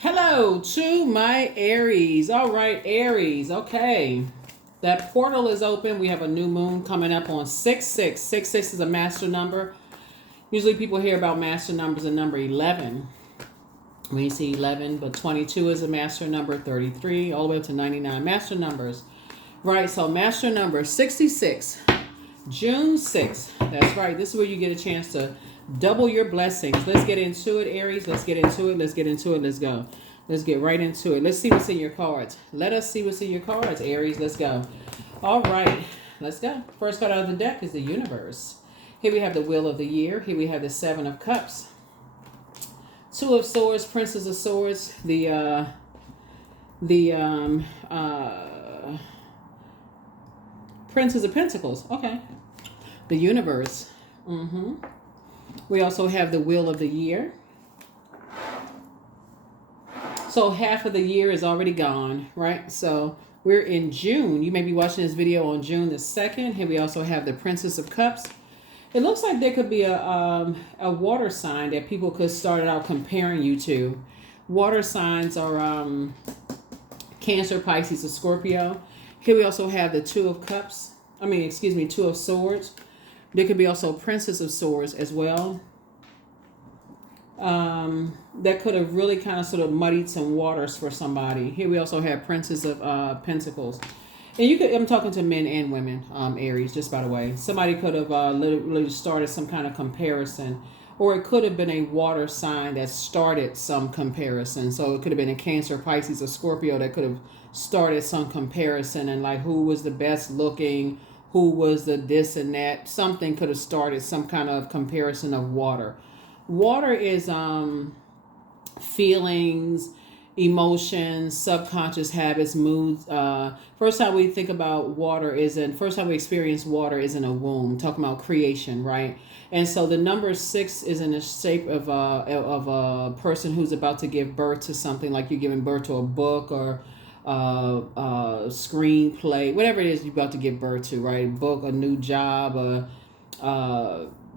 Hello to my Aries. All right, Aries. Okay. That portal is open. We have a new moon coming up on 6/6. 6/6 is a master number. Usually people hear about master numbers and number 11. When you see 11, but 22 is a master number, 33, all the way up to 99. Master numbers. Right, so master number 66. June 6th. That's right. This is where you get a chance to double your blessings. Let's get into it, Aries. Let's get into it. Let's get into it. Let's go. Let's get right into it. Let's see what's in your cards. Let us see what's in your cards, Aries. Let's go. All right. Let's go. First card out of the deck is the universe. Here we have the wheel of the year. Here we have the Seven of Cups. Two of Swords, Princess of Swords, the Princess of Pentacles. Okay. The universe. We also have the wheel of the year. So half of the year is already gone, right? So we're in June. You may be watching this video on June the 2nd. Here we also have the Princess of Cups. It looks like there could be a water sign that people could start out comparing you to. Water signs are Cancer, Pisces, or Scorpio. Here we also have the Two of Cups. Two of Swords. There could be also Princess of Swords as well. That could have really kind of sort of muddied some waters for somebody. Here we also have Princess of Pentacles. And I'm talking to men and women, Aries, just by the way. Somebody could have literally started some kind of comparison. Or it could have been a water sign that started some comparison. So it could have been a Cancer, Pisces, or Scorpio that could have started some comparison. And like who was the best looking, who was the this and that. Something could have started some kind of comparison of water. Water is feelings, emotions, subconscious habits, moods. First time we think about water first time we experience water is in a womb. Talking about creation, right? And so the number 6 is in the shape of a person who's about to give birth to something, like you're giving birth to a book or screenplay, whatever it is you're about to give birth to, right? Book, a new job,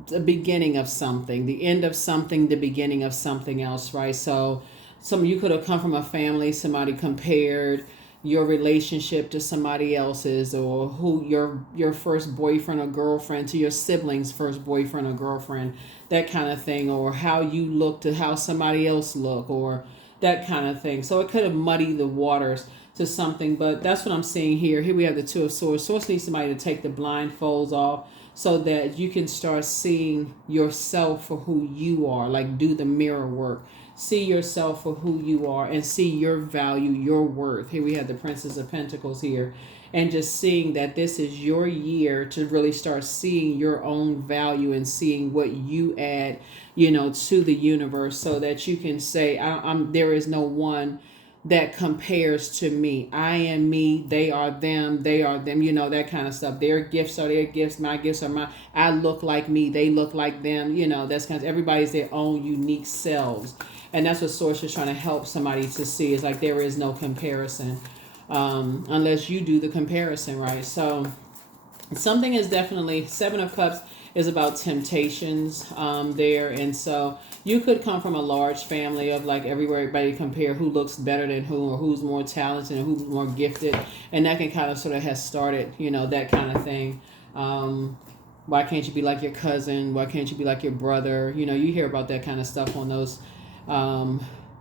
the beginning of something, the end of something, the beginning of something else, right? So you could have come from a family, somebody compared your relationship to somebody else's, or who your first boyfriend or girlfriend to your siblings' first boyfriend or girlfriend, that kind of thing, or how you look to how somebody else look, or that kind of thing. So it could have muddied the waters to something, but that's what I'm seeing here. Here we have the Two of Swords. Swords needs somebody to take the blindfolds off so that you can start seeing yourself for who you are, like do the mirror work. See yourself for who you are and see your value, your worth. Here we have the Princess of Pentacles here. And just seeing that this is your year to really start seeing your own value and seeing what you add, to the universe, so that you can say, there is no one that compares to me. I am me, they are them, that kind of stuff. Their gifts are their gifts, my gifts are mine. I look like me, they look like them, that's kind of, everybody's their own unique selves. And that's what Source is trying to help somebody to see, is like there is no comparison unless you do the comparison, right? So something is definitely, Seven of Cups is about temptations there. And so you could come from a large family of like everybody compare who looks better than who, or who's more talented and who's more gifted. And that can kind of sort of has started, that kind of thing. Why can't you be like your cousin? Why can't you be like your brother? You hear about that kind of stuff on those,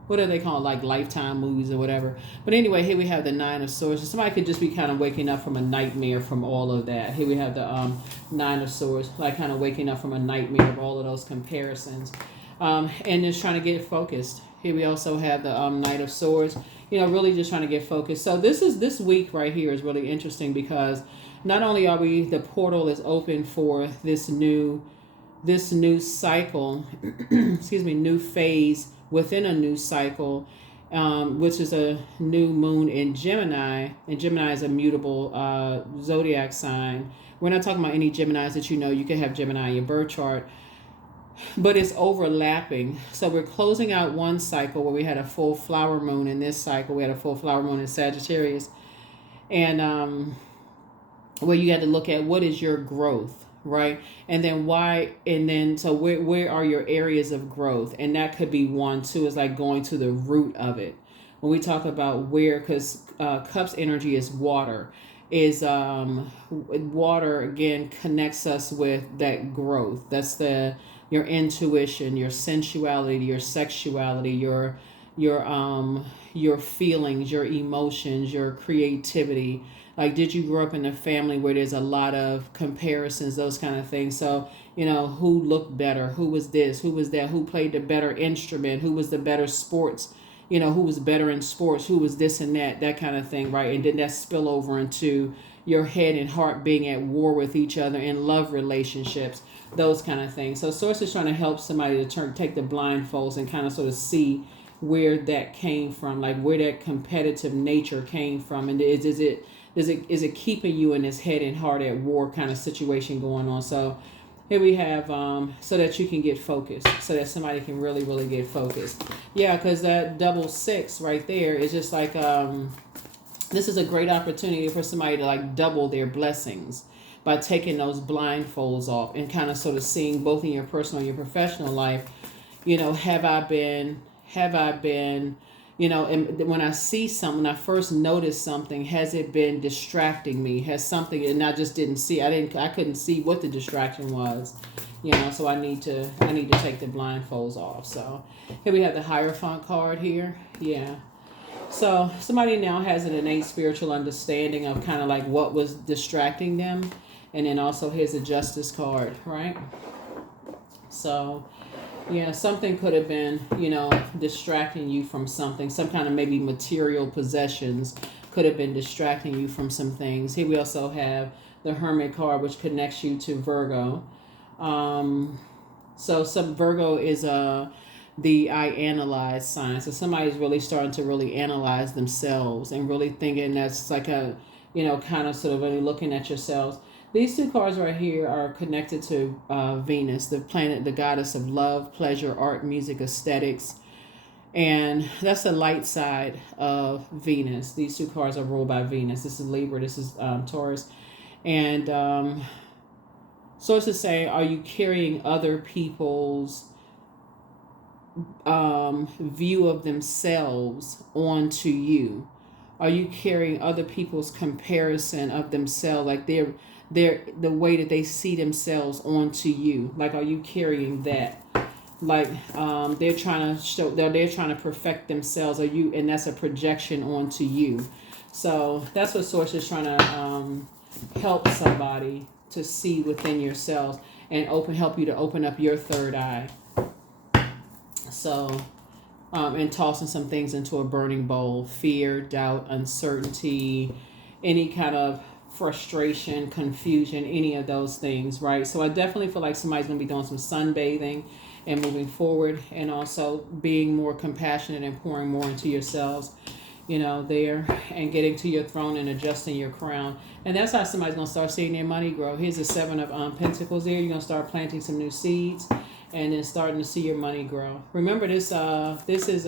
what are they called, like Lifetime movies or whatever. But anyway, here we have the Nine of Swords. Somebody could just be kind of waking up from a nightmare from all of that. Here we have the Nine of Swords, like kind of waking up from a nightmare of all of those comparisons. And just trying to get focused. Here we also have the Knight of Swords, really just trying to get focused. So this week right here is really interesting, because not only are the portal is open for this new cycle, new phase within a new cycle, which is a new moon in Gemini, and Gemini is a mutable zodiac sign. We're not talking about any Geminis that you can have Gemini in your birth chart, but it's overlapping. So we're closing out one cycle where we had a full flower moon. In this cycle we had a full flower moon in Sagittarius, and where you had to look at what is your growth, right? And then why, and then so where are your areas of growth? And that could be one too, is like going to the root of it. When we talk about where, because cups energy is water, is water again connects us with that growth. That's the your intuition, your sensuality, your sexuality, your feelings, your emotions, your creativity. Like, did you grow up in a family where there's a lot of comparisons, those kind of things? So, who looked better, who was this, who was that, who played the better instrument, who was the better sports, who was better in sports, who was this and that kind of thing, right? And then that spill over into your head and heart being at war with each other in love relationships, those kind of things. So Source is trying to help somebody to take the blindfolds and kind of sort of see where that came from, like where that competitive nature came from, and is it keeping you in this head and heart at war kind of situation going on. So here we have so that you can get focused, so that somebody can really, really get focused. Yeah, because that double six right there is just like this is a great opportunity for somebody to like double their blessings by taking those blindfolds off and kind of sort of seeing both in your personal and your professional life. Have I been, and when I see something, when I first notice something, has it been distracting me? Has something, and I just didn't see, I couldn't see what the distraction was, so I need to take the blindfolds off. So here we have the Hierophant card here. Yeah. So somebody now has an innate spiritual understanding of kind of like what was distracting them. And then also here's the Justice card, right? So yeah, something could have been, distracting you from something. Some kind of maybe material possessions could have been distracting you from some things. Here we also have the Hermit card, which connects you to Virgo. So some Virgo is the I analyze sign. So somebody's really starting to really analyze themselves and really thinking that's like a, kind of sort of really looking at yourselves. These two cards right here are connected to Venus, the planet, the goddess of love, pleasure, art, music, aesthetics. And that's the light side of Venus. These two cards are ruled by Venus. This is Libra, this is Taurus. And Source is saying, are you carrying other people's view of themselves onto you? Are you carrying other people's comparison of themselves, like their the way that they see themselves onto you? Like, are you carrying that? Like they're trying to show, they're trying to perfect themselves. Are you, and that's a projection onto you. So that's what Source is trying to help somebody to see within yourselves and help you to open up your third eye. So, and tossing some things into a burning bowl: fear, doubt, uncertainty, any kind of frustration, confusion, any of those things, right? So I definitely feel like somebody's going to be doing some sunbathing and moving forward, and also being more compassionate and pouring more into yourselves, there, and getting to your throne and adjusting your crown. And that's how somebody's going to start seeing their money grow. Here's the Seven of Pentacles there. You're going to start planting some new seeds and then starting to see your money grow. Remember this is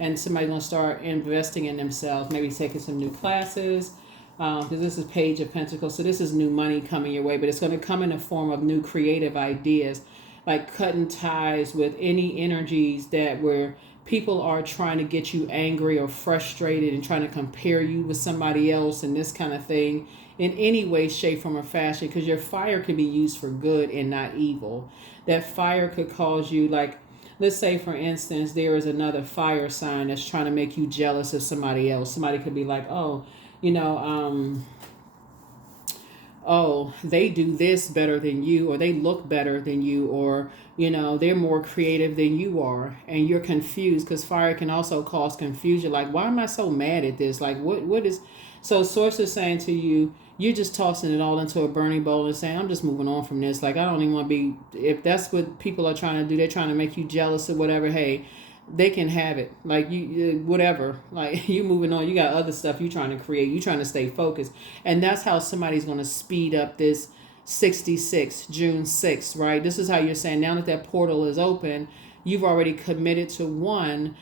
and somebody's going to start investing in themselves, maybe taking some new classes, because this is Page of Pentacles. So this is new money coming your way, but it's going to come in the form of new creative ideas, like cutting ties with any energies that where people are trying to get you angry or frustrated and trying to compare you with somebody else and this kind of thing in any way, shape, form, or fashion, because your fire can be used for good and not evil. That fire could cause you, like, let's say, for instance, there is another fire sign that's trying to make you jealous of somebody else. Somebody could be like, oh, oh, they do this better than you, or they look better than you, or, they're more creative than you are. And you're confused, because fire can also cause confusion. Like, why am I so mad at this? Like, what is... So Source is saying to you, you're just tossing it all into a burning bowl and saying, I'm just moving on from this. Like, I don't even want to be... If that's what people are trying to do, they're trying to make you jealous or whatever, hey, they can have it. Like, you whatever. Like, you moving on. You got other stuff you trying to create. You trying to stay focused. And that's how somebody's going to speed up this 66, June 6th, right? This is how you're saying, now that portal is open, you've already committed to one.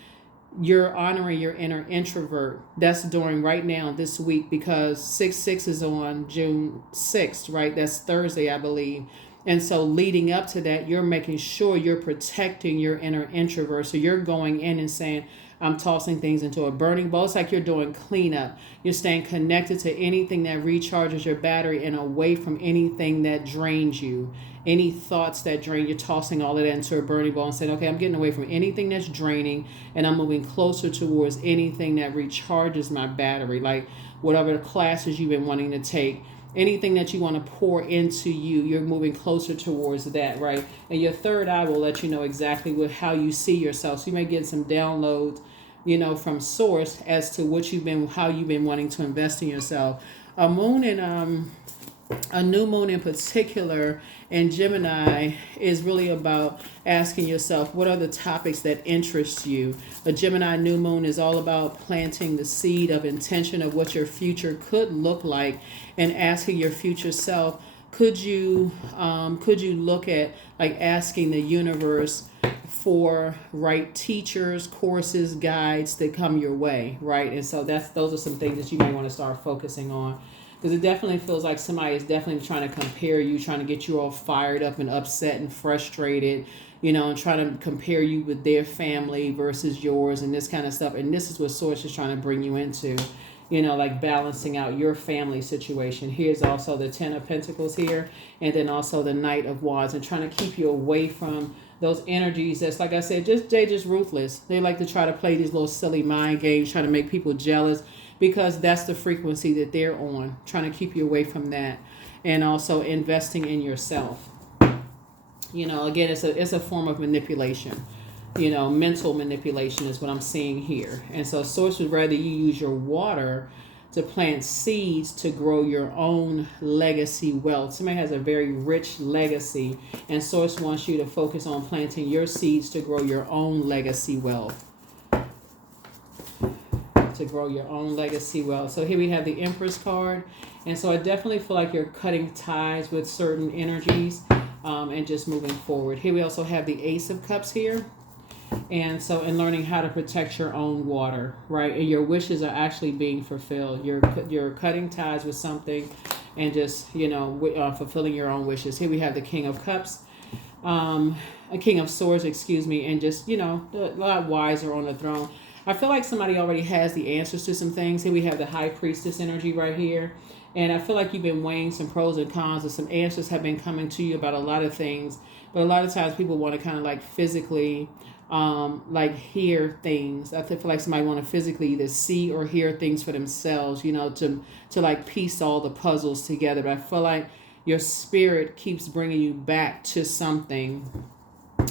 you're honoring your inner introvert. That's during right now this week, because 6/6 is on June 6th, right? That's Thursday, I believe. And so leading up to that, you're making sure you're protecting your inner introvert. So you're going in and saying, I'm tossing things into a burning bowl. It's like you're doing cleanup. You're staying connected to anything that recharges your battery and away from anything that drains you. Any thoughts that drain, you're tossing all of that into a burning bowl and saying, okay, I'm getting away from anything that's draining, and I'm moving closer towards anything that recharges my battery, like whatever the classes you've been wanting to take, anything that you want to pour into you, you're moving closer towards that, right? And your third eye will let you know exactly how you see yourself. So you may get some downloads, from source as to how you've been wanting to invest in yourself. A moon and a new moon in particular in Gemini is really about asking yourself, what are the topics that interest you? A Gemini new moon is all about planting the seed of intention of what your future could look like, and asking your future self, could you look at, like, asking the universe for right teachers, courses, guides that come your way, right? And so those are some things that you may want to start focusing on, because it definitely feels like somebody is definitely trying to compare you, trying to get you all fired up and upset and frustrated, and trying to compare you with their family versus yours and this kind of stuff. And this is what Source is trying to bring you into, like balancing out your family situation. Here's also the Ten of Pentacles here, and then also the Knight of Wands, and trying to keep you away from those energies that's, like I said, they're just ruthless. They like to try to play these little silly mind games, trying to make people jealous, because that's the frequency that they're on, trying to keep you away from that. And also investing in yourself. Again, it's a form of manipulation. Mental manipulation is what I'm seeing here. And so Source would rather you use your water to plant seeds to grow your own legacy wealth. Somebody has a very rich legacy, and Source wants you to focus on planting your seeds to grow your own legacy wealth. To grow your own legacy wealth. So here we have the Empress card. And so I definitely feel like you're cutting ties with certain energies, and just moving forward. Here we also have the Ace of Cups here. And so in learning how to protect your own water, right? And your wishes are actually being fulfilled. You're cutting ties with something and just, fulfilling your own wishes. Here we have the King of Cups, a King of Swords, and just, a lot wiser on the throne. I feel like somebody already has the answers to some things. Here we have the High Priestess energy right here. And I feel like you've been weighing some pros and cons, and some answers have been coming to you about a lot of things. But a lot of times people want to kind of like physically hear things. I feel like somebody want to physically either see or hear things for themselves, to like piece all the puzzles together. But I feel like your spirit keeps bringing you back to something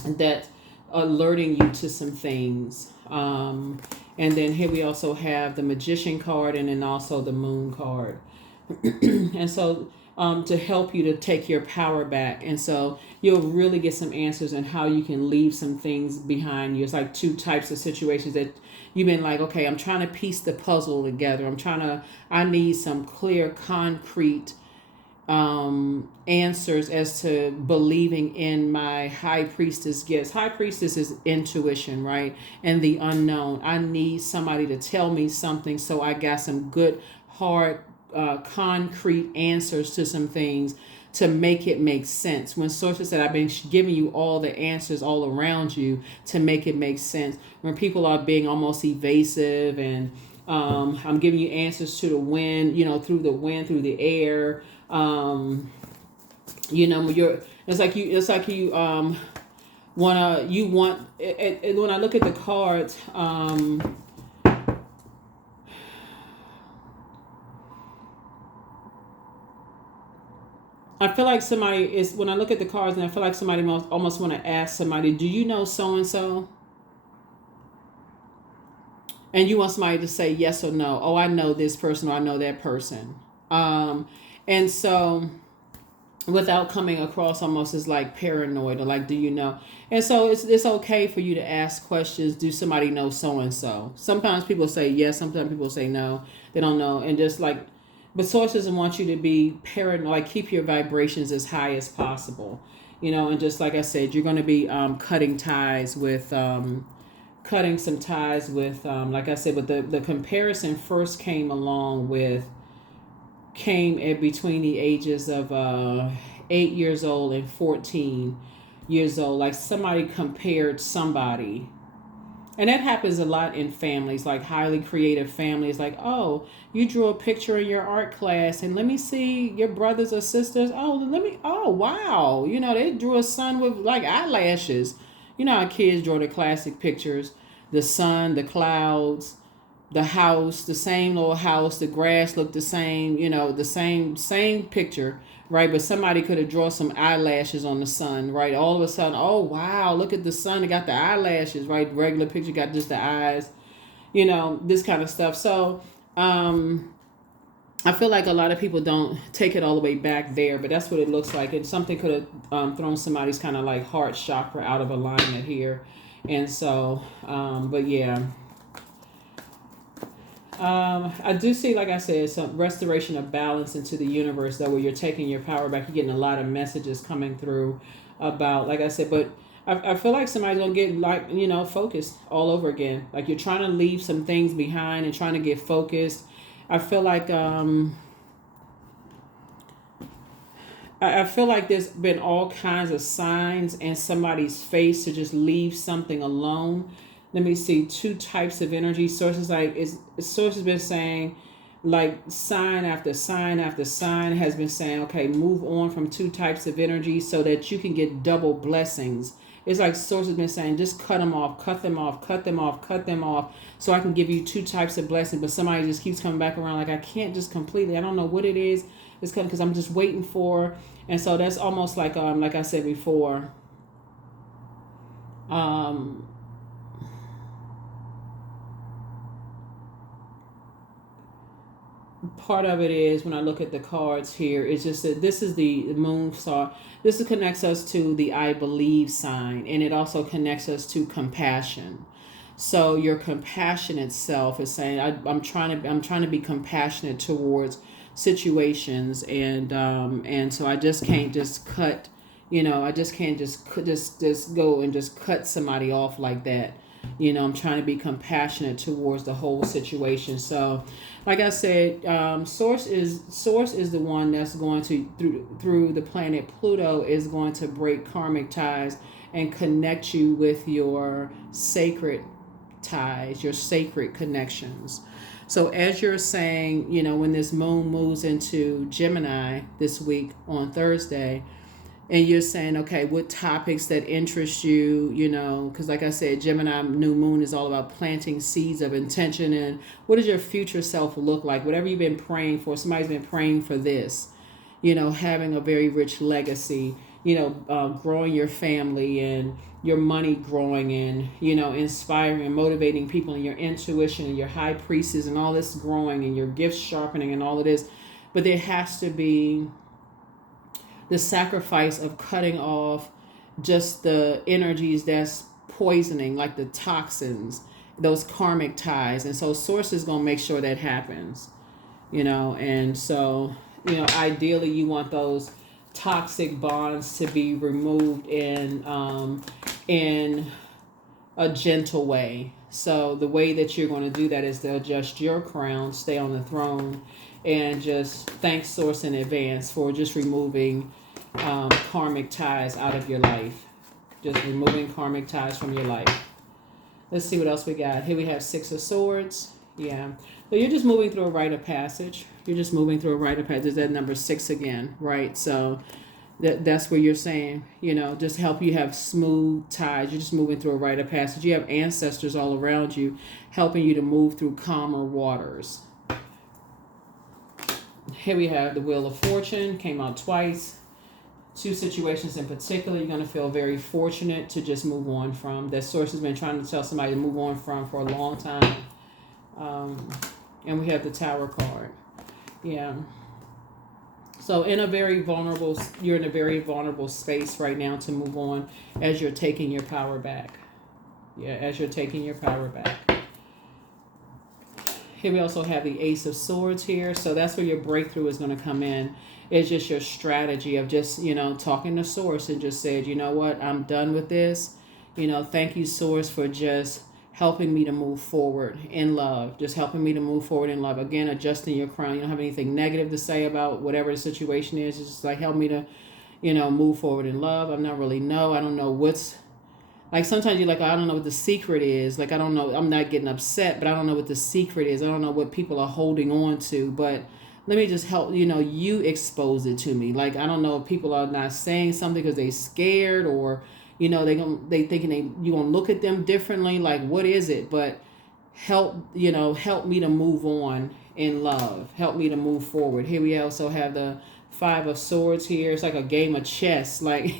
that alerting you to some things. And then here we also have the Magician card, and then also the Moon card. And so to help you to take your power back. And so you'll really get some answers on how you can leave some things behind you. It's like two types of situations that you've been like, okay, I'm trying to piece the puzzle together. I need some clear, concrete answers as to believing in my High Priestess gifts. High Priestess is intuition, right? And the unknown. I need somebody to tell me something, so I got some good, hard, concrete answers to some things to make it make sense. When Sources said, I've been giving you all the answers all around you to make it make sense. When people are being almost evasive, and I'm giving you answers to the wind, through the wind, through the air. It's like you when I look at the cards, I feel like somebody is, when I look at the cards, and I feel like somebody almost want to ask somebody, do you know so-and-so? And you want somebody to say yes or no. Oh, I know this person, or I know that person. And so without coming across almost as like paranoid, or like, do you know? And so it's okay for you to ask questions. Do somebody know so-and-so? Sometimes people say yes. Sometimes people say no. They don't know. And just like, but Source doesn't want you to be paranoid, like keep your vibrations as high as possible, and just like I said, you're going to be cutting ties with cutting some ties with, like I said, but the comparison first came in between the ages of 8 years old and 14 years old. Like somebody compared somebody. And that happens a lot in families, like highly creative families. Like, oh, you drew a picture in your art class, and let me see your brothers or sisters. Oh, wow. They drew a sun with like eyelashes. You know how kids draw the classic pictures, the sun, the clouds, the house, the same little house, the grass looked the same, the same picture, right? But somebody could have drawn some eyelashes on the sun, right? All of a sudden, oh wow, look at the sun, it got the eyelashes, right? Regular picture got just the eyes, this kind of stuff. So I feel like a lot of people don't take it all the way back there, but that's what it looks like. And something could have thrown somebody's kind of like heart chakra out of alignment here. And so, but yeah. I do see, like I said, some restoration of balance into the universe, though, where you're taking your power back. You're getting a lot of messages coming through about, like I said, but I feel like somebody's going to get, like, focused all over again. Like you're trying to leave some things behind and trying to get focused. I feel like, I feel like there's been all kinds of signs in somebody's face to just leave something alone. Let me see, 2 types of energy sources. Source has been saying, like sign after sign after sign has been saying, okay, move on from 2 types of energy so that you can get double blessings. It's like source has been saying, just cut them off, cut them off, cut them off, cut them off, so I can give you 2 types of blessings. But somebody just keeps coming back around, like I can't just completely. I don't know what it is. It's coming because I'm just waiting for. And so that's almost like I said before. Part of it is, when I look at the cards here, it's just that this is the moon star. This connects us to the I believe sign, and it also connects us to compassion. So your compassion itself is saying, I'm trying to be compassionate towards situations, and so I just can't just cut, I just can't just go and just cut somebody off like that. I'm trying to be compassionate towards the whole situation. So, like I said, source is the one that's going to through the planet Pluto is going to break karmic ties and connect you with your sacred ties, your sacred connections. So as you're saying, when this moon moves into Gemini this week on Thursday, and you're saying, okay, what topics that interest you, because like I said, Gemini new moon is all about planting seeds of intention. And what does your future self look like? Whatever you've been praying for, somebody's been praying for this, having a very rich legacy, growing your family and your money growing, and, inspiring and motivating people, and your intuition and your high priestess and all this growing, and your gifts sharpening and all of this. But there has to be the sacrifice of cutting off just the energies that's poisoning, like the toxins, those karmic ties. And so source is going to make sure that happens, and so, ideally you want those toxic bonds to be removed in a gentle way. So the way that you're going to do that is to adjust your crown, stay on the throne, and just thank source in advance for just removing karmic ties out of your life. Just removing karmic ties from your life. Let's see what else we got. Here we have 6 of Swords. Yeah. So you're just moving through a rite of passage. You're just moving through a rite of passage. There's that number 6 again, right? So that's where you're saying, just help you have smooth ties. You're just moving through a rite of passage. You have ancestors all around you helping you to move through calmer waters. Here we have the Wheel of Fortune. Came out twice. 2 situations in particular you're going to feel very fortunate to just move on from. That source has been trying to tell somebody to move on from for a long time. And we have the Tower card. Yeah. So you're in a very vulnerable space right now to move on as you're taking your power back. Yeah, as you're taking your power back. Here we also have the Ace of Swords here. So that's where your breakthrough is going to come in. It's just your strategy of just, talking to source and just said, you know what, I'm done with this. Thank you, source, for just helping me to move forward in love, just helping me to move forward in love. Again, adjusting your crown. You don't have anything negative to say about whatever the situation is. It's just like, help me to, move forward in love. I don't know what's, like, sometimes you're like, I don't know what the secret is. Like, I don't know, I'm not getting upset, but I don't know what the secret is. I don't know what people are holding on to, but let me just help, you expose it to me. Like, I don't know if people are not saying something because they scared, or, they thinking you gonna look at them differently. Like, what is it? But help me to move on in love. Help me to move forward. Here we also have the Five of Swords here. It's like a game of chess. Like,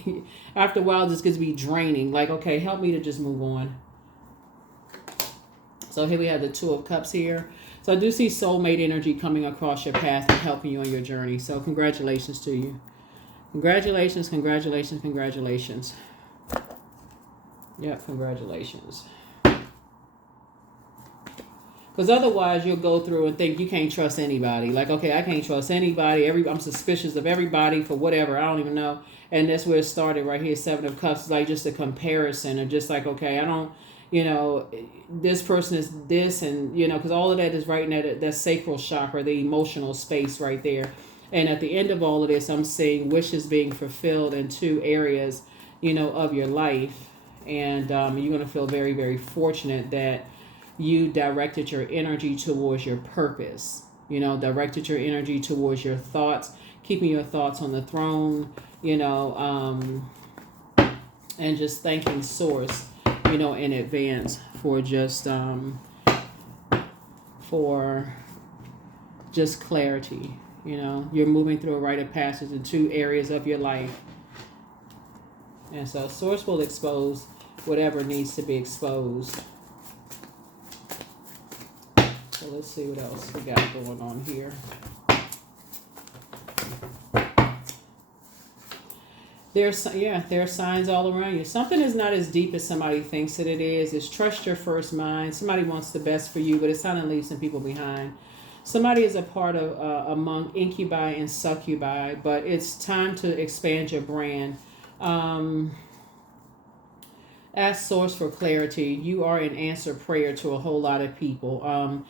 after a while, this gets to be draining. Like, okay, help me to just move on. So here we have the Two of Cups here. So I do see soulmate energy coming across your path and helping you on your journey. So congratulations to you. Congratulations, congratulations, congratulations. Yep, congratulations. Because otherwise you'll go through and think you can't trust anybody. Like, okay, I can't trust anybody. I'm suspicious of everybody for whatever. I don't even know. And that's where it started right here. Seven of Cups. It's like just a comparison of just like, okay, I don't, this person is this, and, because all of that is right in that sacral chakra, the emotional space right there. And at the end of all of this, I'm seeing wishes being fulfilled in two areas, of your life. And you're going to feel very, very fortunate that you directed your energy towards your purpose, directed your energy towards your thoughts, keeping your thoughts on the throne, and just thanking Source, in advance for just clarity. You're moving through a rite of passage in two areas of your life. And so Source will expose whatever needs to be exposed. So let's see what else we got going on here. There are signs all around you. Something is not as deep as somebody thinks that it is. It's trust your first mind. Somebody wants the best for you, but it's not to leave some people behind. Somebody is a part of among incubi and succubi, but it's time to expand your brand. Ask Source for clarity. You are an answered prayer to a whole lot of people.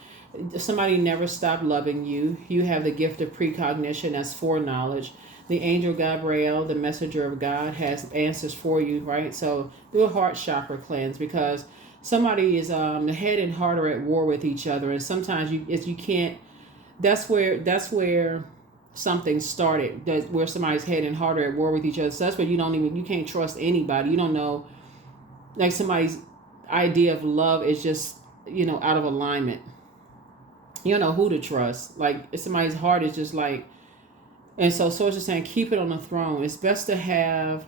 Somebody never stopped loving you. You have the gift of precognition as foreknowledge. The angel Gabriel, the messenger of God, has answers for you, right? So do a heart chakra cleanse, because somebody is the head and heart are at war with each other, and sometimes you can't. That's where something started. Where somebody's head and heart are at war with each other. So that's where you can't trust anybody. You don't know, like, somebody's idea of love is just out of alignment. You don't know who to trust. Like, if somebody's heart is just like. And so Source is saying, keep it on the throne. It's best to have,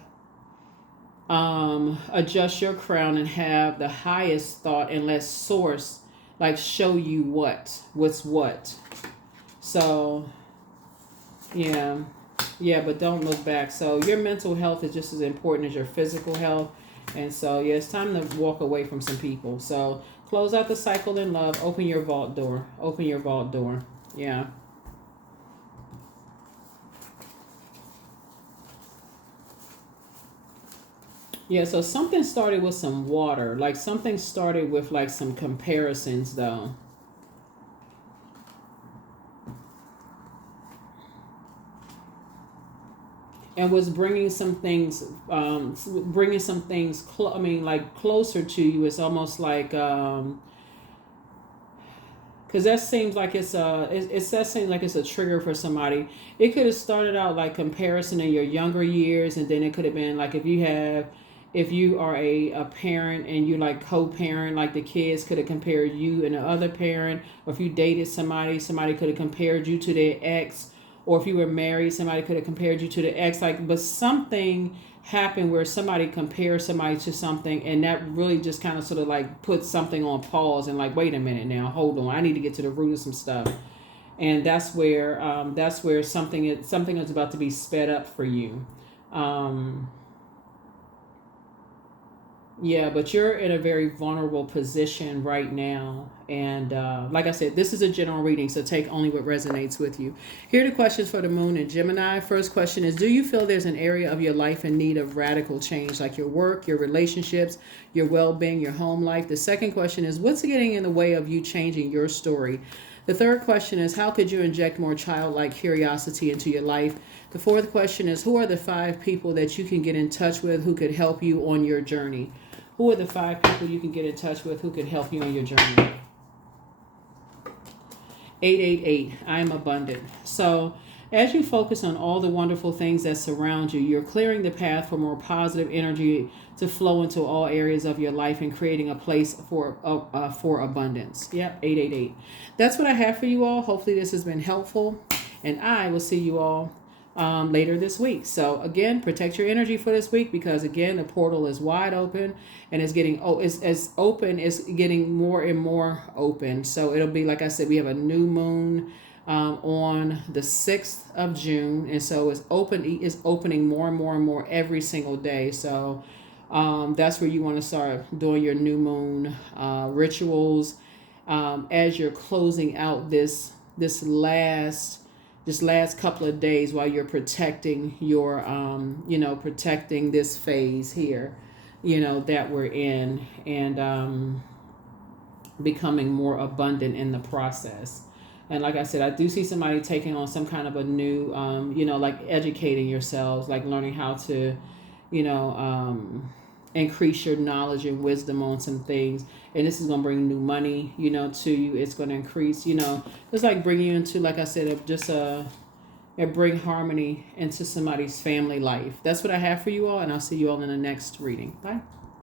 adjust your crown and have the highest thought, and let Source, like, show you what's what. So, yeah, but don't look back. So your mental health is just as important as your physical health. And so, yeah, it's time to walk away from some people. So close out the cycle in love. Open your vault door. Open your vault door. Yeah. Yeah, so something started with some water. Like, something started with, like, some comparisons, though. And was bringing some things, closer to you. It's almost like, because that seems like that seems like it's a trigger for somebody. It could have started out like comparison in your younger years, and then it could have been like if you are a parent and you like co-parent, like the kids could have compared you and the other parent, or if you dated somebody could have compared you to their ex, or if you were married, somebody could have compared you to the ex. Like, but something happened where somebody compared somebody to something, and that really just kind of sort of like put something on pause and like, wait a minute now, hold on, I need to get to the root of some stuff. And that's where something is about to be sped up for you. Yeah, but you're in a very vulnerable position right now. And like I said, this is a general reading, so take only what resonates with you. Here are the questions for the moon and Gemini. First question is, do you feel there's an area of your life in need of radical change, like your work, your relationships, your well-being, your home life? The second question is, what's getting in the way of you changing your story? The third question is, how could you inject more childlike curiosity into your life? The fourth question is, who are the 5 people that you can get in touch with who could help you on your journey? Who are the 5 people you can get in touch with who could help you on your journey? 888, I am abundant. So, as you focus on all the wonderful things that surround you, you're clearing the path for more positive energy to flow into all areas of your life and creating a place for abundance. Yep, 888. That's what I have for you all. Hopefully this has been helpful, and I will see you all later this week. So again, protect your energy for this week, because again, the portal is wide open and it's getting it's getting more and more open. So it'll be, like I said, we have a new moon on the 6th of June, and so it's opening more and more and more every single day. So that's where you want to start doing your new moon rituals as you're closing out this last couple of days, while you're protecting your protecting this phase here, that we're in, and becoming more abundant in the process. And like I said, I do see somebody taking on some kind of a new like educating yourselves, like learning how to increase your knowledge and wisdom on some things. And this is going to bring new money, to you. It's going to increase, it's like bringing you into, like I said, and bring harmony into somebody's family life. That's what I have for you all, and I'll see you all in the next reading. Bye.